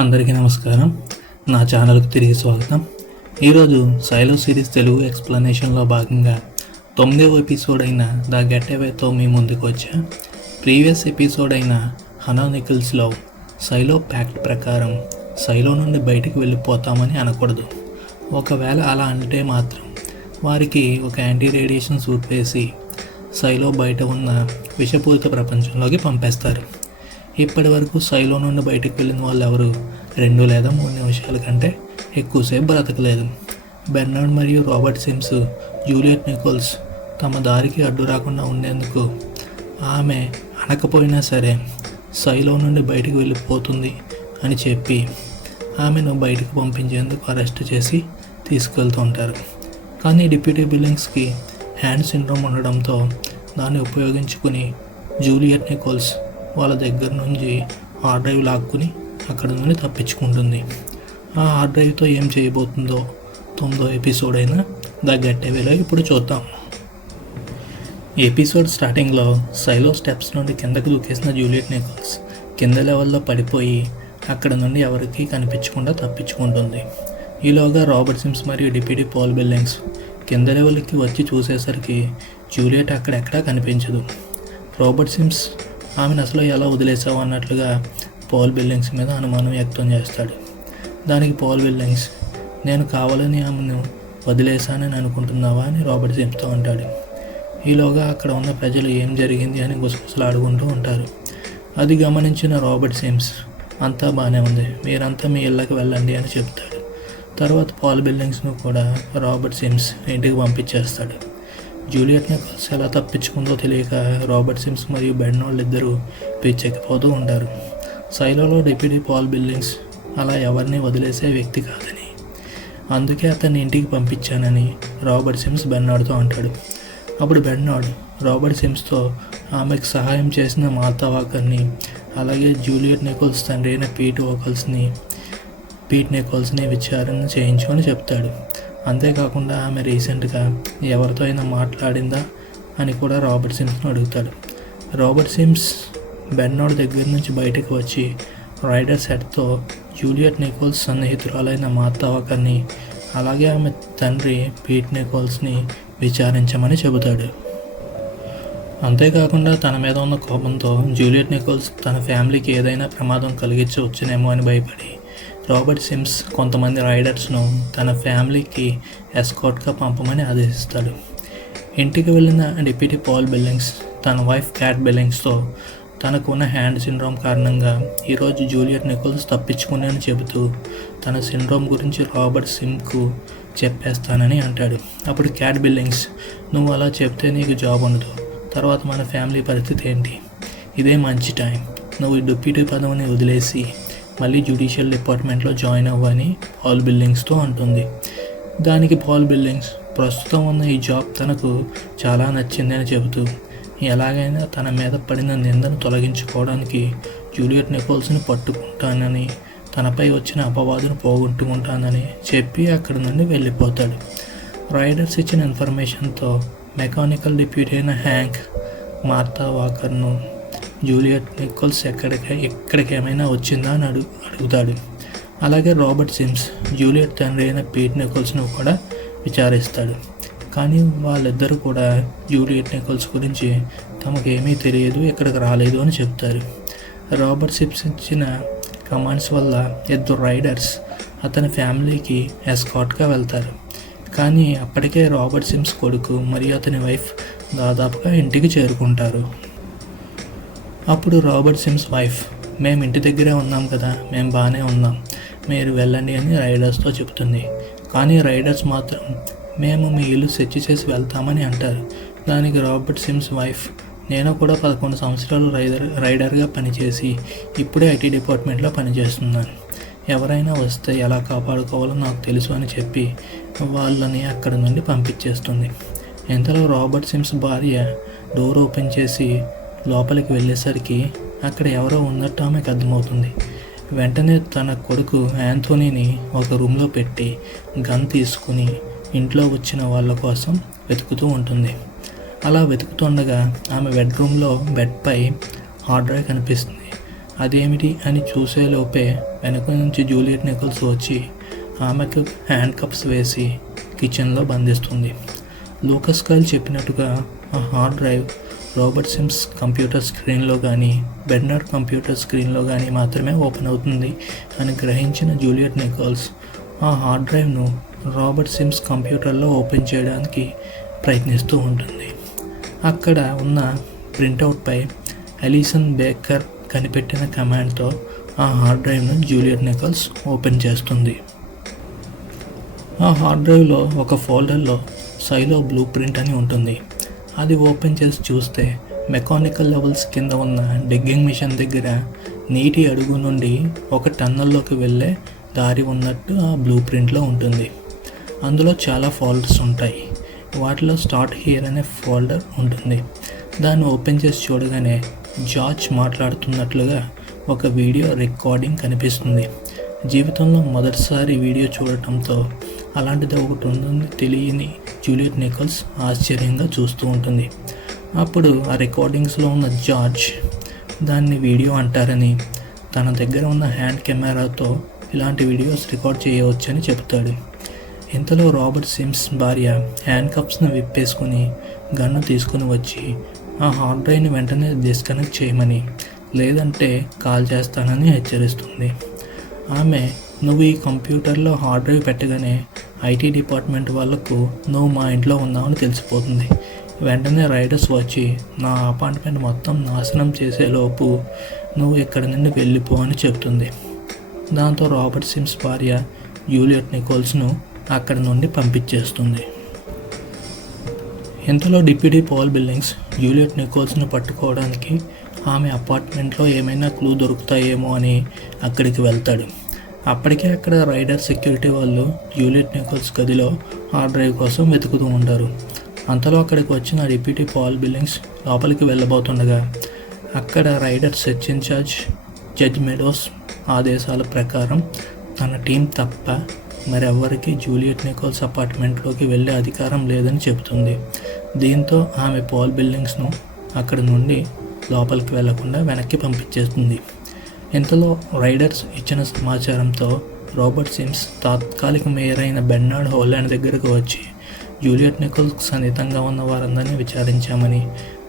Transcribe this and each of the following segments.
అందరికీ నమస్కారం. నా ఛానల్కి తిరిగి స్వాగతం. ఈరోజు సైలో సిరీస్ తెలుగు ఎక్స్ప్లెనేషన్లో భాగంగా 9వ ఎపిసోడ్ అయిన ద గెట్ అవేతో మీ ముందుకు వచ్చా. ప్రీవియస్ ఎపిసోడ్ అయిన హనా నికిల్స్లో సైలో ప్యాక్ట్ ప్రకారం సైలో నుండి బయటికి వెళ్ళిపోతామని అనకూడదు. ఒకవేళ అలా అంటే మాత్రం వారికి ఒక యాంటీ రేడియేషన్ సూట్ వేసి సైలో బయట ఉన్న విషపూరిత ప్రపంచంలోకి పంపేస్తారు. ఇప్పటి వరకు సైలో నుండి బయటకు వెళ్ళిన వాళ్ళు ఎవరు 2 లేదా 3 నిమిషాల కంటే ఎక్కువసేపు బ్రతకలేదు. బెర్నార్డ్ మరియు రాబర్ట్ సిమ్స్, జూలియట్ నికోల్స్ తమ దారికి అడ్డు రాకుండా ఉండేందుకు ఆమె అనకపోయినా సరే సైలో నుండి బయటకు వెళ్ళిపోతుంది అని చెప్పి ఆమెను బయటకు పంపించేందుకు అరెస్ట్ చేసి తీసుకెళ్తూ ఉంటారు. కానీ డిప్యూటీ బిల్లింగ్స్కి హ్యాండ్ సిండ్రోమ్ ఉండడంతో దాన్ని ఉపయోగించుకుని జూలియట్ నికోల్స్ వాళ్ళ దగ్గర నుంచి హార్డ్ డ్రైవ్ లాక్కుని అక్కడ నుండి తప్పించుకుంటుంది. ఆ హార్డ్ డ్రైవ్తో ఏం చేయబోతుందో 9వ ఎపిసోడ్ అయిన ద గెట్ అవేలో ఇప్పుడు చూద్దాం. ఎపిసోడ్ స్టార్టింగ్లో సైలో స్టెప్స్ నుండి కిందకు దూకేసిన జూలియట్ నికోల్స్ కింద లెవెల్లో పడిపోయి అక్కడ నుండి ఎవరికీ కనిపించకుండా తప్పించుకుంటుంది. ఈలోగా రాబర్ట్ సిమ్స్ మరియు డిప్యూటీ పాల్ బిల్లింగ్స్ కింద లెవెల్కి వచ్చి చూసేసరికి జూలియట్ అక్కడెక్కడా కనిపించదు. రాబర్ట్ సిమ్స్ ఆమెను అసలు ఎలా వదిలేసావు అన్నట్లుగా పాల్ బిల్లింగ్స్ మీద అనుమానం వ్యక్తం చేస్తాడు. దానికి పాల్ బిల్లింగ్స్, నేను కావాలని ఆమెను వదిలేశానని అనుకుంటున్నావా అని రాబర్ట్ సిమ్స్తో అంటాడు. ఈలోగా అక్కడ ఉన్న ప్రజలు ఏం జరిగింది అని గుసగుసలాడుకుంటూ ఉంటారు. అది గమనించిన రాబర్ట్ సిమ్స్, అంతా బాగానే ఉంది, మీరంతా మీ ఇళ్ళకి వెళ్ళండి అని చెప్తాడు. తర్వాత పాల్ బిల్లింగ్స్ను కూడా రాబర్ట్ సిమ్స్ ఇంటికి పంపించేస్తాడు. జూలియట్ నికోల్స్ ఎలా తప్పించుకుందో తెలియక రాబర్ట్ సిమ్స్ మరియు బెర్నార్డ్ ఇద్దరు పిచ్చెక్కిపోతూ ఉంటారు. సైలోలో డిప్యూటీ పాల్ బిల్లింగ్స్ అలా ఎవరిని వదిలేసే వ్యక్తి కాదని, అందుకే అతన్ని ఇంటికి పంపించానని రాబర్ట్ సిమ్స్ బెర్నార్డ్తో అంటాడు. అప్పుడు బెర్నార్డ్ రాబర్ట్ సిమ్స్తో ఆమెకు సహాయం చేసిన మార్తా వాకర్ని, అలాగే జూలియట్ నికోల్స్ తండ్రి అయిన పీట్ నికోల్స్ని విచారణ చేయించమని చెప్తాడు. అంతేకాకుండా ఆమె రీసెంట్గా ఎవరితో అయినా మాట్లాడిందా అని కూడా రాబర్ట్ సిమ్స్ను అడుగుతాడు. రాబర్ట్ సిమ్స్ బెర్నార్డ్ దగ్గర నుంచి బయటకు వచ్చి రైడర్ సెట్తో జూలియట్ నికోల్స్ సన్నిహితురాలైన మార్తా వాకర్ని, అలాగే ఆమె తండ్రి పీట్ నికోల్స్ని విచారించమని చెబుతాడు. అంతేకాకుండా తన మీద ఉన్న కోపంతో జూలియట్ నికోల్స్ తన ఫ్యామిలీకి ఏదైనా ప్రమాదం కలిగించవచ్చునేమో అని భయపడి రాబర్ట్ సిమ్స్ కొంతమంది రైడర్స్ను తన ఫ్యామిలీకి ఎస్కార్ట్గా పంపమని ఆదేశిస్తాడు. ఇంటికి వెళ్ళిన డిప్యూటీ పాల్ బిల్లింగ్స్ తన వైఫ్ క్యాట్ బిల్లింగ్స్తో తనకు ఉన్న హ్యాండ్ సిండ్రోమ్ కారణంగా ఈరోజు జూలియట్ నికోల్స్ తప్పించుకుని అని చెబుతూ తన సిండ్రోమ్ గురించి రాబర్ట్ సిమ్కు చెప్పేస్తానని అంటాడు. అప్పుడు క్యాట్ బిల్లింగ్స్, నువ్వు అలా చెప్తే నీకు జాబ్ ఉండదు, తర్వాత మన ఫ్యామిలీ పరిస్థితి ఏంటి, ఇదే మంచి టైం, నువ్వు ఈ డిప్యూటీ పదవిని వదిలేసి మళ్ళీ జ్యుడిషియల్ డిపార్ట్మెంట్లో జాయిన్ అవ్వని పాల్ బిల్లింగ్స్తో అంటుంది. దానికి పాల్ బిల్లింగ్స్ ప్రస్తుతం ఉన్న ఈ జాబ్ తనకు చాలా నచ్చింది అని చెబుతూ ఎలాగైనా తన మీద పడిన నిందను తొలగించుకోవడానికి జూలియట్ నికోల్స్ని పట్టుకుంటానని, తనపై వచ్చిన అపవాదును పోగొట్టుకుంటానని చెప్పి అక్కడి నుండి వెళ్ళిపోతాడు. రైడర్స్ ఇచ్చిన ఇన్ఫర్మేషన్తో మెకానికల్ డిప్యూటీ అయిన హ్యాంక్ మార్తా వాకర్ను జూలియట్ నికోల్స్ ఎక్కడికి ఏమైనా వచ్చిందా అని అడుగుతాడు. అలాగే రాబర్ట్ సిమ్స్ జూలియట్ తండ్రి అయిన పీట్ నికోల్స్ను కూడా విచారిస్తాడు. కానీ వాళ్ళిద్దరూ కూడా జూలియట్ నికోల్స్ గురించి తమకేమీ తెలియదు, ఇక్కడికి రాలేదు అని చెప్తారు. రాబర్ట్ సిమ్స్ ఇచ్చిన కమాండ్స్ వల్ల 2 రైడర్స్ అతని ఫ్యామిలీకి ఎస్కార్ట్గా వెళ్తారు. కానీ అప్పటికే రాబర్ట్ సిమ్స్ కొడుకు మరియు అతని వైఫ్ దాదాపుగా ఇంటికి చేరుకుంటారు. అప్పుడు రాబర్ట్ సిమ్స్ వైఫ్, మేము ఇంటి దగ్గరే ఉన్నాం కదా, మేము బాగానే ఉన్నాం, మీరు వెళ్ళండి అని రైడర్స్తో చెబుతుంది. కానీ రైడర్స్ మాత్రం మేము మీ ఇల్లు సెర్చ్ చేసి వెళ్తామని అంటారు. దానికి రాబర్ట్ సిమ్స్ వైఫ్, నేను కూడా 11 సంవత్సరాలు రైడర్గా పనిచేసి ఇప్పుడే ఐటీ డిపార్ట్మెంట్లో పనిచేస్తున్నాను, ఎవరైనా వస్తే ఎలా కాపాడుకోవాలో నాకు తెలుసు అని చెప్పి వాళ్ళని అక్కడ నుండి పంపించేస్తుంది. ఇంతలో రాబర్ట్ సిమ్స్ భార్య డోర్ ఓపెన్ చేసి లోపలికి వెళ్ళేసరికి అక్కడ ఎవరో ఉన్నట్టు ఆమెకు అర్థమవుతుంది. వెంటనే తన కొడుకు యాంథోనీని ఒక రూమ్లో పెట్టి గన్ తీసుకుని ఇంట్లో వచ్చిన వాళ్ళ కోసం వెతుకుతూ ఉంటుంది. అలా వెతుకుతుండగా ఆమె బెడ్రూమ్లో బెడ్పై హార్డ్ డ్రైవ్ కనిపిస్తుంది. అదేమిటి అని చూసేలోపే వెనక నుంచి జూలియట్ నికోల్స్ వచ్చి ఆమెకు హ్యాండ్ కప్స్ వేసి కిచెన్లో బంధిస్తుంది. లూకస్ కైల్ చెప్పినట్టుగా ఆ hard drive Robert Sims computer స్క్రీన్లో కానీ బెర్నార్డ్ కంప్యూటర్ స్క్రీన్లో కానీ మాత్రమే ఓపెన్ అవుతుంది అని గ్రహించిన జూలియట్ నికోల్స్ ఆ హార్డ్ డ్రైవ్ను రాబర్ట్ సిమ్స్ కంప్యూటర్లో ఓపెన్ చేయడానికి ప్రయత్నిస్తూ ఉంటుంది. అక్కడ ఉన్న ప్రింటౌట్పై అలీసన్ బేకర్ కనిపెట్టిన కమాండ్తో ఆ హార్డ్ డ్రైవ్ను జూలియట్ నికోల్స్ ఓపెన్ చేస్తుంది. ఆ హార్డ్ డ్రైవ్లో ఒక ఫోల్డర్లో సైలో బ్లూ ప్రింట్ అని ఉంటుంది. అది ఓపెన్ చేసి చూస్తే మెకానికల్ లెవెల్స్ కింద ఉన్న డిగ్గింగ్ మిషన్ దగ్గర నీటి అడుగు నుండి ఒక టన్నల్లోకి వెళ్ళే దారి ఉన్నట్టు ఆ బ్లూ ప్రింట్లో ఉంటుంది. అందులో చాలా ఫోల్డర్స్ ఉంటాయి. వాటిలో స్టార్ట్ హియర్ అనే ఫోల్డర్ ఉంటుంది. దాన్ని ఓపెన్ చేసి చూడగానే జార్జ్ మాట్లాడుతున్నట్లుగా ఒక వీడియో రికార్డింగ్ కనిపిస్తుంది. జీవితంలో మొదటిసారి వీడియో చూడటంతో అలాంటిది ఒకటి ఉందని తెలియని జూలియట్ నికోల్స్ ఆశ్చర్యంగా చూస్తూ ఉంటుంది. అప్పుడు ఆ రికార్డింగ్స్లో ఉన్న జార్జ్ దాన్ని వీడియో అంటారని, తన దగ్గర ఉన్న హ్యాండ్ కెమెరాతో ఇలాంటి వీడియోస్ రికార్డ్ చేయవచ్చని చెబుతాడు. ఇంతలో రాబర్ట్ సిమ్స్ భార్య హ్యాండ్ కప్స్ను విప్పేసుకుని గన్ను తీసుకుని వచ్చి ఆ హార్డ్ డ్రైవ్ని వెంటనే డిస్కనెక్ట్ చేయమని, లేదంటే కాల్ చేస్తానని హెచ్చరిస్తుంది. ఆమె, నువ్వు ఈ కంప్యూటర్లో హార్డ్ డ్రైవ్ పెట్టగానే ఐటీ డిపార్ట్మెంట్ వాళ్ళకు నువ్వు మా ఇంట్లో ఉన్నావని తెలిసిపోతుంది. వెంటనే రైడర్స్ వచ్చి నా అపార్ట్మెంట్ మొత్తం నాశనం చేసేలోపు నువ్వు ఇక్కడి నుండి వెళ్ళిపో అని చెప్తుంది. దాంతో రాబర్ట్ సిమ్స్ భార్య జూలియట్ నికోల్స్ను అక్కడి నుండి పంపించేస్తుంది. ఇంతలో డిప్యూటీ పాల్ బిల్లింగ్స్ జూలియట్ నికోల్స్ను పట్టుకోవడానికి ఆమె అపార్ట్మెంట్లో ఏమైనా క్లూ దొరుకుతాయేమో అని అక్కడికి వెళ్తాడు. అప్పటికే అక్కడ రైడర్ సెక్యూరిటీ వాళ్ళు జూలియట్ నికోల్స్ గదిలో హార్డ్ డ్రైవ్ కోసం వెతుకుతూ ఉంటారు. అంతలో అక్కడికి వచ్చిన డిప్యూటీ పాల్ బిల్లింగ్స్ లోపలికి వెళ్ళబోతుండగా అక్కడ Ryder search in-charge judge Meadows ఆదేశాల ప్రకారం తన టీం తప్ప మరెవ్వరికి జూలియట్ నికోల్స్ అపార్ట్మెంట్లోకి వెళ్ళే అధికారం లేదని చెబుతుంది. దీంతో ఆమె పాల్ బిల్లింగ్స్ను అక్కడి నుండి లోపలికి వెళ్లకుండా వెనక్కి పంపించేస్తుంది. ఇంతలో రైడర్స్ ఇచ్చిన సమాచారంతో రాబర్ట్ సిమ్స్ తాత్కాలిక మేయర్ అయిన బెర్నార్డ్ హోలాండ్ దగ్గరకు వచ్చి జూలియట్ నికోల్స్ సన్నిహితంగా ఉన్న వారందరినీ విచారించామని,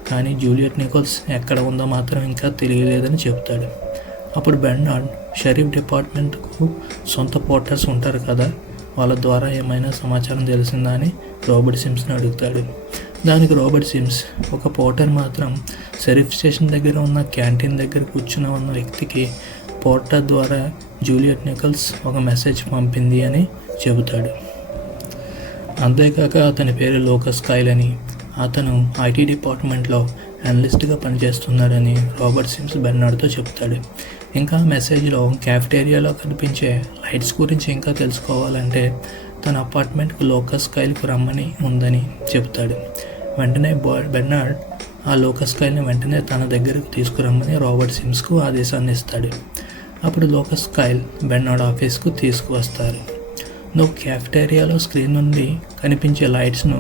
కానీ జూలియట్ నికోల్స్ ఎక్కడ ఉందో మాత్రం ఇంకా తెలియలేదని చెప్తాడు. అప్పుడు బెర్నార్డ్ షరీఫ్ డిపార్ట్మెంట్కు సొంత పోర్టర్స్ ఉంటారు కదా, వాళ్ళ ద్వారా ఏమైనా సమాచారం తెలిసిందా అని రాబర్ట్ సిమ్స్ని అడుగుతాడు. దానికి రాబర్ట్ సిమ్స్, ఒక పోర్టర్ మాత్రం షరీఫ్ స్టేషన్ దగ్గర ఉన్న క్యాంటీన్ దగ్గర కూర్చుని ఉన్న వ్యక్తికి పోర్టర్ ద్వారా జూలియట్ నికోల్స్ ఒక మెసేజ్ పంపింది అని చెబుతాడు. అంతేకాక అతని పేరు లూకస్ కైల్ అని, అతను ఐటీ డిపార్ట్మెంట్లో అనలిస్ట్గా పనిచేస్తున్నాడని రాబర్ట్ సిమ్స్ బెర్నార్డ్తో చెప్తాడు. ఇంకా మెసేజ్లో క్యాఫ్టేరియాలో కనిపించే లైట్స్ గురించి ఇంకా తెలుసుకోవాలంటే తన అపార్ట్మెంట్కు లూకస్ కైల్కు రమ్మని ఉందని చెప్తాడు. వెంటనే బెర్నార్డ్ ఆ లూకస్ కైల్ని వెంటనే తన దగ్గరకు తీసుకురమ్మని రాబర్ట్ సిమ్స్కు ఆదేశాన్ని ఇస్తాడు. అప్పుడు లూకస్ కైల్ బెర్నార్డ్ ఆఫీస్కు తీసుకువస్తారు. నువ్వు క్యాఫ్టేరియాలో స్క్రీన్ నుండి కనిపించే లైట్స్ను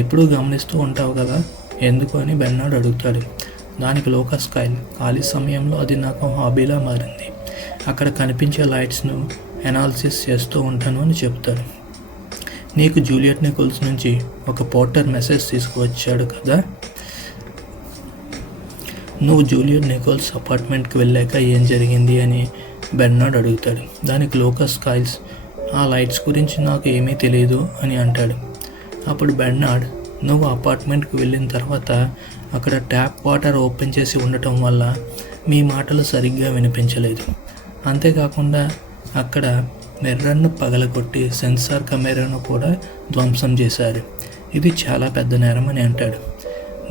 ఎప్పుడూ గమనిస్తూ ఉంటావు కదా, ఎందుకు అని బెర్నార్డ్ అడుగుతాడు. దానికి లూకస్ కైల్, ఖాళీ సమయంలో అది నాకు హాబీలా మారింది, అక్కడ కనిపించే లైట్స్ను అనాలిసిస్ చేస్తూ ఉంటాను అని చెప్తాడు. నీకు జూలియట్ నికోల్స్ నుంచి ఒక పోర్టర్ మెసేజ్ తీసుకువచ్చాడు కదా, నువ్వు జూలియట్ నికోల్స్ అపార్ట్మెంట్కి వెళ్ళాక ఏం జరిగింది అని బెర్నార్డ్ అడుగుతాడు. దానికి లూకస్ కైల్స్, ఆ లైట్స్ గురించి నాకు ఏమీ తెలియదు అని అంటాడు. అప్పుడు బెర్నార్డ్, నువ్వు అపార్ట్మెంట్కి వెళ్ళిన తర్వాత అక్కడ ట్యాప్ వాటర్ ఓపెన్ చేసి ఉండటం వల్ల మీ మాటలు సరిగ్గా వినిపించలేదు, అంతేకాకుండా అక్కడ మిర్రర్ను పగలగొట్టి సెన్సార్ కెమెరాను కూడా ధ్వంసం చేశారు. ఇది చాలా పెద్ద నేరం అని అంటాడు.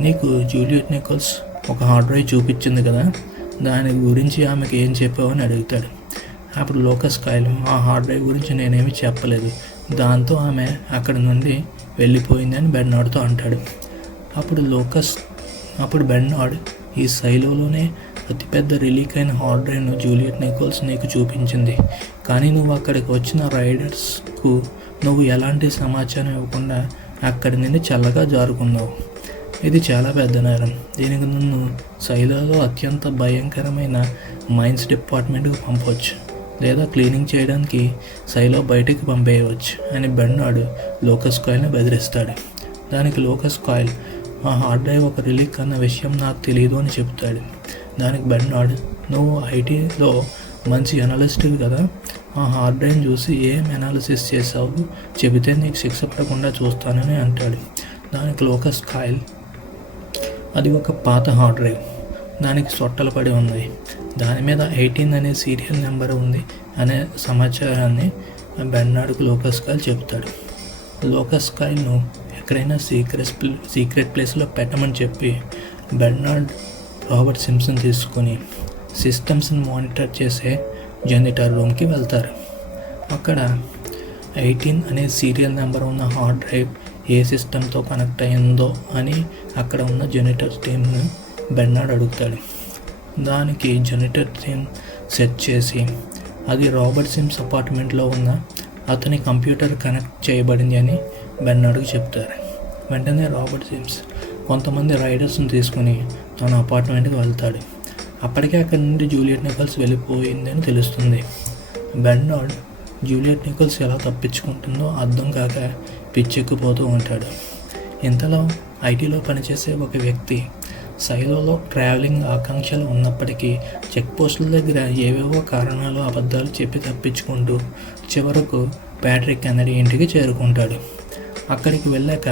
నీకు జూలియట్ నికోల్స్ ఒక హార్డ్ డ్రైవ్ చూపించింది కదా, దాని గురించి ఆమెకు ఏం చెప్పావు అని అడుగుతాడు. అప్పుడు లూకస్ కైల్, ఆ హార్డ్ డ్రైవ్ గురించి నేనేమి చెప్పలేదు, దాంతో ఆమె అక్కడి నుండి వెళ్ళిపోయింది అని బెర్నార్డ్తో అంటాడు. అప్పుడు బెర్నార్డ్, ఈ సైలోనే అతిపెద్ద రిలీక్ అయిన హార్డ్ డ్రైవ్ను జూలియట్ నికోల్స్ నీకు చూపించింది, కానీ నువ్వు అక్కడికి వచ్చిన రైడర్స్కు నువ్వు ఎలాంటి సమాచారం ఇవ్వకుండా అక్కడి నుండి చల్లగా జారుకున్నావు. ఇది చాలా పెద్ద నేరం. దీనికి నన్ను సైలోలో అత్యంత భయంకరమైన మైన్స్ డిపార్ట్మెంట్కి పంపవచ్చు, లేదా క్లీనింగ్ చేయడానికి సైలో బయటికి పంపేయవచ్చు అని బెర్నార్డ్ లూకస్ కాయిల్ని బెదిరిస్తాడు. దానికి లూకస్ కాయిల్ ఆ హార్డ్ డ్రైవ్ ఒక రిలీక్ అన్న విషయం నాకు తెలియదు అని చెప్తాడు. దానికి బెర్నార్డ్, నువ్వు ఐటీలో మంచి అనలిస్ట్ కదా, ఆ హార్డ్ డ్రైవ్ చూసి ఏం అనాలిసిస్ చేసావు చెబితే నీకు శిక్ష పడకుండా చూస్తానని అంటాడు. దానికి లూకస్ కాయిల్, అది ఒక పాత హార్డ్ డ్రైవ్, దానికి సొట్టలు పడి ఉన్నాయి, దాని మీద 18 అనే సీరియల్ నెంబర్ ఉంది అనే సమాచారాన్ని బెర్నార్డ్కు లూకస్ కాయిల్ చెప్తాడు. లూకస్ కాయిల్ను ఎక్కడైనా సీక్రెట్ ప్లేస్లో పెట్టమని చెప్పి బెర్నార్డ్ రాబర్ట్ సిమ్సన్ తీసుకొని సిస్టమ్స్ని మానిటర్ చేసే జెనిటర్ రూమ్కి వెళ్తారు. అక్కడ 18 అనే సీరియల్ నెంబర్ ఉన్న హార్డ్ డ్రైవ్ ఏ సిస్టంతో కనెక్ట్ అయిందో అని అక్కడ ఉన్న జెనిటర్ టీమ్ను బెర్నార్డ్ అడుగుతాడు. దానికి జెనిటర్ టీమ్ సెట్ చేసి అది రాబర్ట్ సిమ్స్ అపార్ట్మెంట్లో ఉన్న అతని కంప్యూటర్ కనెక్ట్ చేయబడింది అని బెర్నార్డ్కి చెప్తారు. వెంటనే రాబర్ట్ సిమ్స్ కొంతమంది రైడర్స్ని తీసుకుని తన అపార్ట్మెంట్కి వెళ్తాడు. అప్పటికే అక్కడి నుండి జూలియట్ నికోల్స్ వెళ్ళిపోయిందని తెలుస్తుంది. బెర్నార్డ్ జూలియట్ నికోల్స్ ఎలా తప్పించుకుంటుందో అర్థం కాక పిచ్చెక్కిపోతూ ఉంటాడు. ఇంతలో ఐటీలో పనిచేసే ఒక వ్యక్తి సైలోలో ట్రావెలింగ్ ఆకాంక్షలు ఉన్నప్పటికీ చెక్ పోస్టుల దగ్గర ఏవేవో కారణాలు అబద్ధాలు చెప్పి తప్పించుకుంటూ చివరకు ప్యాట్రిక్ కెనడీ ఇంటికి చేరుకుంటాడు. అక్కడికి వెళ్ళాక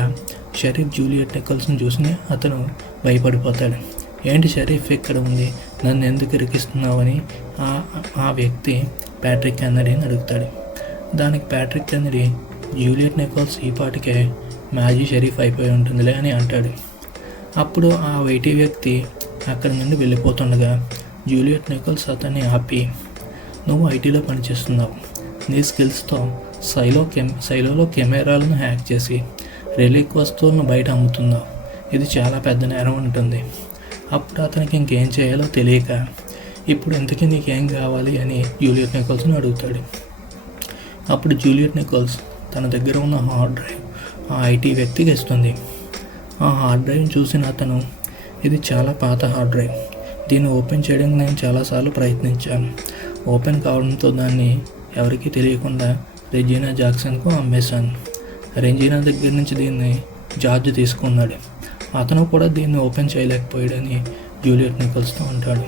షరీఫ్ జూలియట్ నికోల్స్ని చూసి అతను భయపడిపోతాడు. ఏంటి షరీఫ్ ఇక్కడ ఉంది, నన్ను ఎందుకు ఇరికిస్తున్నావని ఆ వ్యక్తి ప్యాట్రిక్ కెనడీని అడుగుతాడు. దానికి ప్యాట్రిక్ కెనడీ, జూలియట్ నికోల్స్ ఈ పాటికే మాజీ షరీఫ్ అయిపోయి ఉంటుందిలే అని అంటాడు. అప్పుడు ఆ వైటీ వ్యక్తి అక్కడి నుండి వెళ్ళిపోతుండగా జూలియట్ నికోల్స్ అతన్ని ఆపి, నువ్వు ఐటీలో పనిచేస్తున్నావు, నీ స్కిల్స్తో సైలోలో కెమెరాలను హ్యాక్ చేసి రిలీక్ వస్తువులను బయట అమ్ముతున్నావు, ఇది చాలా పెద్ద నేరం ఉంటుంది. అప్పుడు అతనికి ఇంకేం చేయాలో తెలియక, ఇప్పుడు ఇంతకీ నీకేం కావాలి అని జూలియట్ నికోల్స్ని అడుగుతాడు. అప్పుడు జూలియట్ నికోల్స్ తన దగ్గర ఉన్న హార్డ్ డ్రైవ్ ఆ ఐటీ వ్యక్తికి ఇస్తుంది. ఆ హార్డ్ డ్రైవ్ని చూసిన అతను, ఇది చాలా పాత హార్డ్ డ్రైవ్, దీన్ని ఓపెన్ చేయడానికి నేను చాలాసార్లు ప్రయత్నించాను, ఓపెన్ కావడంతో దాన్ని ఎవరికీ తెలియకుండా రెజీనా జాక్సన్కు అమ్మేశాను. రెజీనా దగ్గర నుంచి దీన్ని జార్జ్ తీసుకున్నాడు, అతను కూడా దీన్ని ఓపెన్ చేయలేకపోయాడని జూలియట్ నికోల్స్తో అంటాడు.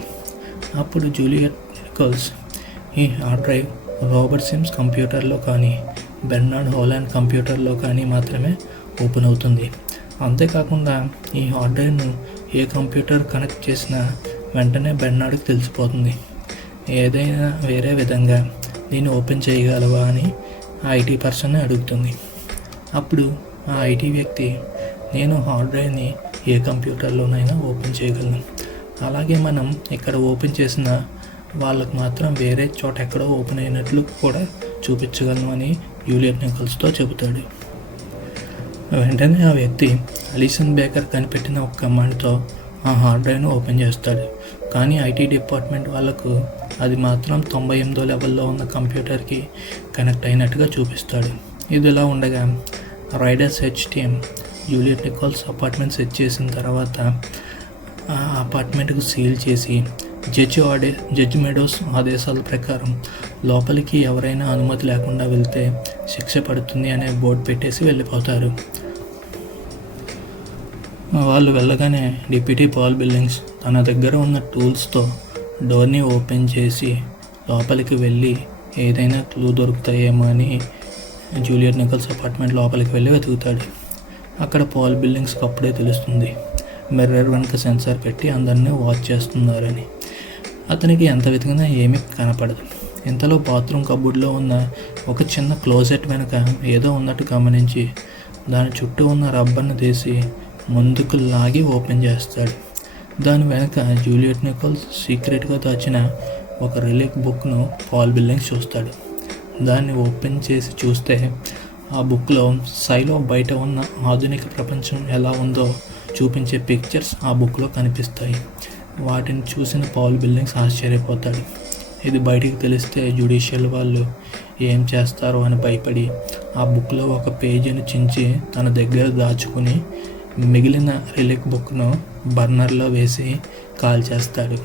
అప్పుడు జూలియట్ నికోల్స్, ఈ హార్డ్ డ్రైవ్ రాబర్ట్ సిమ్స్ కంప్యూటర్లో కానీ బెర్నార్డ్ హోలాండ్ కంప్యూటర్లో కానీ మాత్రమే ఓపెన్ అవుతుంది. అంతేకాకుండా ఈ హార్డ్ డ్రైవ్ను ఏ కంప్యూటర్ కనెక్ట్ చేసినా వెంటనే బెర్నార్డ్కి తెలిసిపోతుంది. ఏదైనా వేరే విధంగా దీన్ని ఓపెన్ చేయగలవా అని ఆ ఐటీ పర్సన్ని అడుగుతుంది. అప్పుడు ఆ ఐటీ వ్యక్తి, నేను హార్డ్ డ్రైవ్ని ఏ కంప్యూటర్లోనైనా ఓపెన్ చేయగలను, అలాగే మనం ఇక్కడ ఓపెన్ చేసిన వాళ్ళకు మాత్రం వేరే చోట ఎక్కడో ఓపెన్ అయినట్లు కూడా చూపించగలను అని జూలియట్ నికోల్స్తో చెబుతాడు. వెంటనే ఆ వ్యక్తి అలీసన్ బేకర్ కనిపెట్టిన ఒక కమాండ్తో ఆ హార్డ్ డ్రైవ్ను ఓపెన్ చేస్తాడు. కానీ ఐటీ డిపార్ట్మెంట్ వాళ్ళకు అది మాత్రం 98వ లెవెల్లో ఉన్న కంప్యూటర్కి కనెక్ట్ అయినట్టుగా చూపిస్తాడు. ఇది ఇలా ఉండగా Ryder search team Juliet Nichols apartment search చేసిన తర్వాత ఆ అపార్ట్మెంట్కు సీల్ చేసి జడ్జి మెడోస్ ఆదేశాల ప్రకారం లోపలికి ఎవరైనా అనుమతి లేకుండా వెళ్తే శిక్ష పడుతుంది అనే బోర్డు పెట్టేసి వెళ్ళిపోతారు. వాళ్ళు వెళ్ళగానే డిప్యూటీ పాల్ బిల్లింగ్స్ తన దగ్గర ఉన్న టూల్స్తో డోర్ని ఓపెన్ చేసి లోపలికి వెళ్ళి ఏదైనా క్లూ దొరుకుతాయేమో అని జూలియట్ నికోల్స్ అపార్ట్మెంట్ లోపలికి వెళ్ళి వెతుకుతాడు. అక్కడ పాల్ బిల్లింగ్స్కి అప్పుడే తెలుస్తుంది మిర్రర్ వెనుక సెన్సార్ పెట్టి అందరినీ వాచ్ చేస్తున్నారని. అతనికి ఎంత వెతికినా ఏమీ కనపడదు. ఇంతలో బాత్రూమ్ కబోర్డ్లో ఉన్న ఒక చిన్న క్లోజెట్ వెనుక ఏదో ఉన్నట్టు గమనించి దాని చుట్టూ ఉన్న రబ్బర్ను తీసి ముందుకు లాగి ఓపెన్ చేస్తాడు. దాని వెనుక జూలియట్ నికోల్స్ సీక్రెట్గా దాచిన ఒక రిలీక్ బుక్ను పాల్ బిల్లింగ్స్ చూస్తాడు. దాన్ని ఓపెన్ చేసి చూస్తే ఆ బుక్లో సైలో బయట ఉన్న ఆధునిక ప్రపంచం ఎలా ఉందో చూపించే పిక్చర్స్ ఆ బుక్లో కనిపిస్తాయి. వాటిని చూసిన పాల్ బిల్లింగ్స్ ఆశ్చర్యపోతాడు. ఇది బయటికి తెలిస్తే జ్యుడిషియల్ వాళ్ళు ఏం చేస్తారో అని భయపడి ఆ బుక్లో ఒక పేజీని చించి తన దగ్గర దాచుకుని మిగిలిన రిలీక్ బుక్ను బర్నర్లో వేసి కాల్ చేస్తాడు.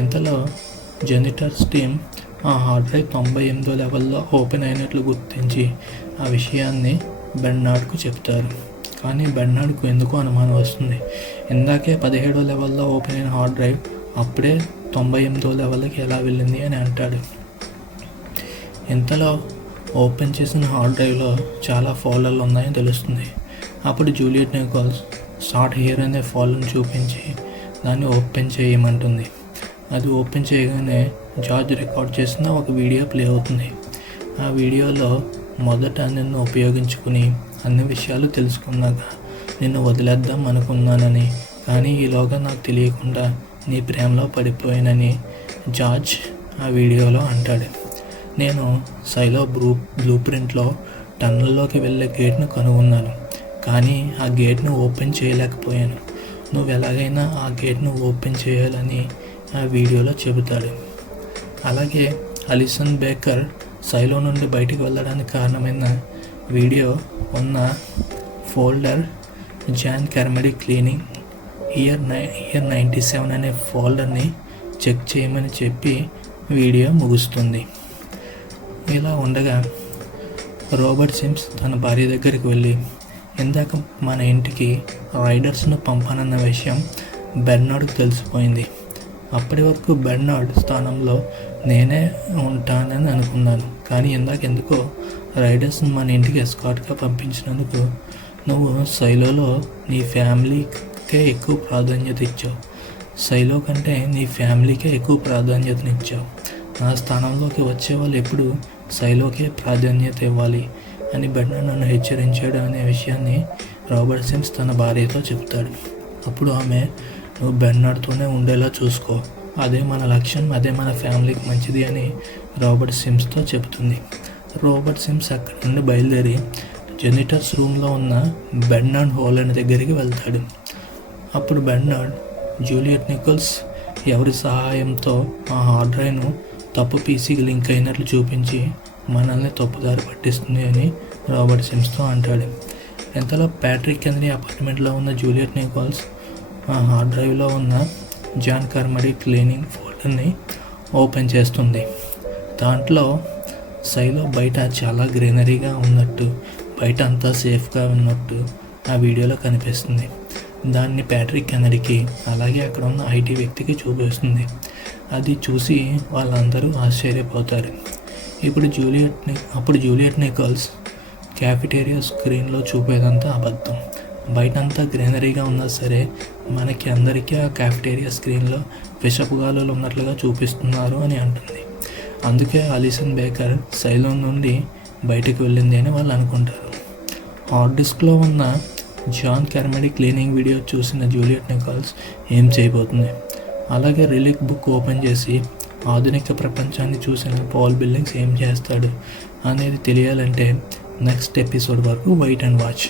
ఇంతలో జెనిటర్స్ టీమ్ ఆ హార్డ్ డ్రైవ్ 98వ లెవెల్లో ఓపెన్ అయినట్లు గుర్తించి ఆ విషయాన్ని బెర్నార్డ్కు చెప్తారు. కానీ బెర్నార్డ్కు ఎందుకో అనుమానం వస్తుంది. ఇందాకే 17వ లెవెల్లో ఓపెన్ అయిన హార్డ్ డ్రైవ్ అప్పుడే 98వ లెవెల్కి ఎలా వెళ్ళింది అని అంటాడు. ఇంతలో ఓపెన్ చేసిన హార్డ్ డ్రైవ్లో చాలా ఫోల్డర్లు ఉన్నాయని తెలుస్తుంది. అప్పుడు జూలియట్ నికోల్స్ స్టార్ట్ హియర్ అనే ఫోల్డర్ని చూపించి దాన్ని ఓపెన్ చేయమంటుంది. అది ఓపెన్ చేయగానే జార్జ్ రికార్డ్ చేసిన ఒక వీడియో ప్లే అవుతుంది. ఆ వీడియోలో మొదట నిన్ను ఉపయోగించుకుని అన్ని విషయాలు తెలుసుకున్నాక నిన్ను వదిలేద్దాం అనుకున్నానని, కానీ ఈలోగా నాకు తెలియకుండా నీ ప్రేమలో పడిపోయానని జార్జ్ ఆ వీడియోలో అంటాడు. నేను సైలో బ్లూ ప్రింట్లో టన్నల్లోకి వెళ్ళే గేట్ను కనుగొన్నాను, కానీ ఆ గేట్ను ఓపెన్ చేయలేకపోయాను. నువ్వు ఎలాగైనా ఆ గేట్ను ఓపెన్ చేయాలని ఆ వీడియోలో చెబుతాడు. అలాగే అలిసన్ బేకర్ సైలో నుండి బయటికి వెళ్ళడానికి కారణమైన వీడియో ఉన్న ఫోల్డర్ జాన్ కార్మెడీ క్లీనింగ్ ఇయర్ 97 అనే ఫోల్డర్ని చెక్ చేయమని చెప్పి వీడియో ముగుస్తుంది. ఇలా ఉండగా రాబర్ట్ సిమ్స్ తన భార్య దగ్గరికి వెళ్ళి ఇందాక మన ఇంటికి రైడర్స్ను పంపానన్న విషయం బెర్నార్డ్కి తెలిసిపోయింది. అప్పటి వరకు బెర్నార్డ్ స్థానంలో నేనే ఉంటానని అనుకున్నాను, కానీ ఎందుకో రైడర్స్ని మన ఇంటికి ఎస్కార్ట్గా పంపించినందుకు నువ్వు సైలోలో నీ ఫ్యామిలీకే ఎక్కువ ప్రాధాన్యత ఇచ్చావు. సైలో కంటే నీ ఫ్యామిలీకే ఎక్కువ ప్రాధాన్యతనిచ్చావు. నా స్థానంలోకి వచ్చే వాళ్ళు ఎప్పుడు సైలోకే ప్రాధాన్యత ఇవ్వాలి అని బెర్నార్డ్ నన్ను హెచ్చరించాడు అనే విషయాన్ని రాబర్ట్ సిమ్స్ తన భార్యతో చెప్తాడు. అప్పుడు ఆమె నువ్వు బెర్నార్డ్తోనే ఉండేలా చూసుకో, అదే మన లక్ష్యం, అదే మన ఫ్యామిలీకి మంచిది అని రాబర్ట్ సిమ్స్తో చెబుతుంది. రాబర్ట్ సిమ్స్ అక్కడి నుండి బయలుదేరి జెనిటర్స్ రూమ్లో ఉన్న బెర్నార్డ్ హోలండ్ దగ్గరికి వెళ్తాడు. అప్పుడు బెర్నార్డ్ జూలియట్ నికోల్స్ ఎవరి సహాయంతో ఆ హార్డ్ డ్రైవ్ను తప్పు పీసీకి లింక్ అయినట్లు చూపించి మనల్ని తప్పుదారి పట్టిస్తుంది అని రాబర్ట్ సిమ్స్తో అంటాడు. ఇంతలో ప్యాట్రిక్ కెనరీ అపార్ట్మెంట్లో ఉన్న జూలియట్ నికోల్స్ ఆ హార్డ్ డ్రైవ్లో ఉన్న జాన్ కార్మెడీ క్లీనింగ్ ఫోల్డర్ని ఓపెన్ చేస్తుంది. దాంట్లో సైలో బయట చాలా గ్రీనరీగా ఉన్నట్టు, బయట అంతా సేఫ్గా ఉన్నట్టు ఆ వీడియోలో కనిపిస్తుంది. దాన్ని ప్యాట్రిక్ కెనరీకి అలాగే అక్కడ ఉన్న ఐటీ వ్యక్తికి చూపిస్తుంది. అది చూసి వాళ్ళందరూ ఆశ్చర్యపోతారు. అప్పుడు జూలియట్ నికోల్స్ క్యాఫిటేరియా స్క్రీన్లో చూపేదంతా అబద్ధం, బయటంతా గ్రీనరీగా ఉన్నా సరే మనకి అందరికీ ఆ క్యాఫిటేరియా స్క్రీన్లో విషపు గాలులు ఉన్నట్లుగా చూపిస్తున్నారు అని అంటుంది. అందుకే అలిసన్ బేకర్ సైలో నుండి బయటకు వెళ్ళింది అని వాళ్ళు అనుకుంటారు. హార్డ్ డిస్క్లో ఉన్న జాన్ కార్మెడీ క్లీనింగ్ వీడియో చూసిన జూలియట్ నికోల్స్ ఏం చేయబోతుంది? అలాగే రిలిక్ బుక్ ఓపెన్ చేసి ఆధునిక ప్రపంచాన్ని చూసిన పాల్ బిల్లింగ్స్ ఏం చేస్తాడు అనేది తెలియాలంటే నెక్స్ట్ ఎపిసోడ్ వరకు వెయిట్ అండ్ వాచ్.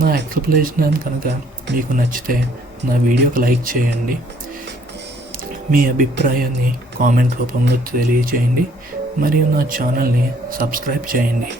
నా ఎక్స్ప్లెనేషన్ కనుక మీకు నచ్చితే నా వీడియోకి లైక్ చేయండి, మీ అభిప్రాయాన్ని కామెంట్ రూపంలో తెలియచేయండి, మరియు నా ఛానల్ని సబ్స్క్రైబ్ చేయండి.